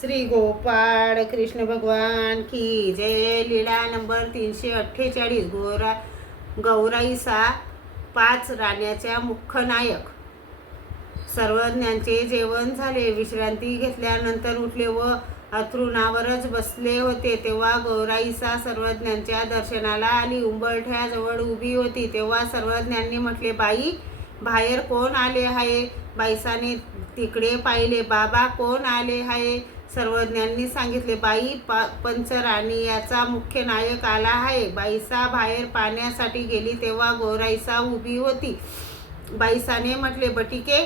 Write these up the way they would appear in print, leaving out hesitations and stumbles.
श्री गोपाळ कृष्ण भगवान की जय। लीला नंबर 348। गौराईचा 5 राण्याच्या मुख्य नायक। सर्वज्ञांचे जेवण झाले, विश्रांती घेतल्यानंतर उठले व अंथरुणावरच बसले होते तेव्हा गौराईचा सर्वज्ञांच्या दर्शनाला आली. उंबरठ्याजवळ उभी होती तेव्हा सर्वज्ञांनी म्हटले, बाई, बाहेर कोण आले आहे? बाईसाने तिकडे पाहिले. बाबा, कोण आले आहे? सर्वज्ञांनी सांगितले, बाई, पंचराणीयाचा मुख्य नायक आला आहे. बाईसा बाहेर पाण्यासाठी गेली तेव्हा गौराईसा उभी होती. बाईसाने म्हटले, बटिके,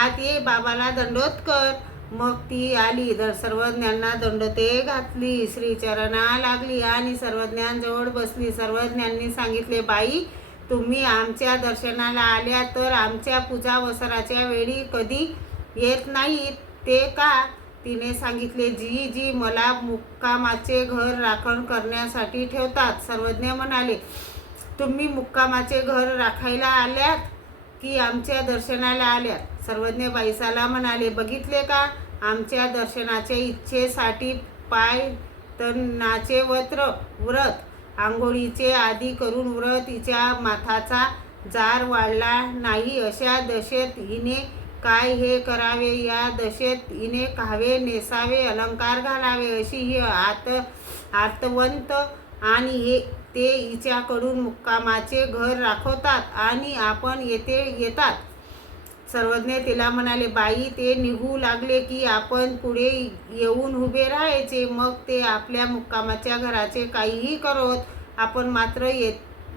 आत ये, बाबाला दंडोत कर. मग ती आली, सर्वज्ञांना दंडोते घातली, श्रीचरणा लागली आणि सर्वज्ञांजवळ बसली. सर्वज्ञांनी सांगितले, बाई, तुम्ही आमच्या दर्शनाला आल्या तर आमच्या पूजा वसराच्या वेळी कधी येत नाहीत ते का? तिने सांगितले, जी मला मुक्कामाचे घर राखण करण्यासाठी ठेवतात. सर्वज्ञ म्हणाले, तुम्ही मुक्कामाचे घर राखायला आल्यात की आमच्या दर्शनाला आल्यात? सर्वज्ञ बाईसाला म्हणाले, बघितले का, आमच्या दर्शनाच्या इच्छेसाठी पायतनाचे व्रत, आंघोळीचे आधी करून व्रत, हिच्या माथाचा जार वाढला नाही अशा दशेत हिने काय हे करावे, या दशेत हिने खावे, नेसावे, अलंकार घालावे, अशी ही आर्तवंत आणि ते हिच्याकडून मुक्कामाचे घर राखवतात आणि आपण येथे येतात. सर्वज्ञ तिला म्हणाले, बाई, ते निघू लागले की आपण पुढे येऊन उभे राहायचे, मग ते आपल्या मुक्कामाच्या घराचे काहीही करोत, आपण मात्र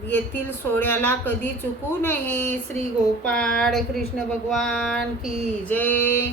येथील सोहळ्याला कधी चुकू नये. श्री गोपाळ कृष्ण भगवान की जय।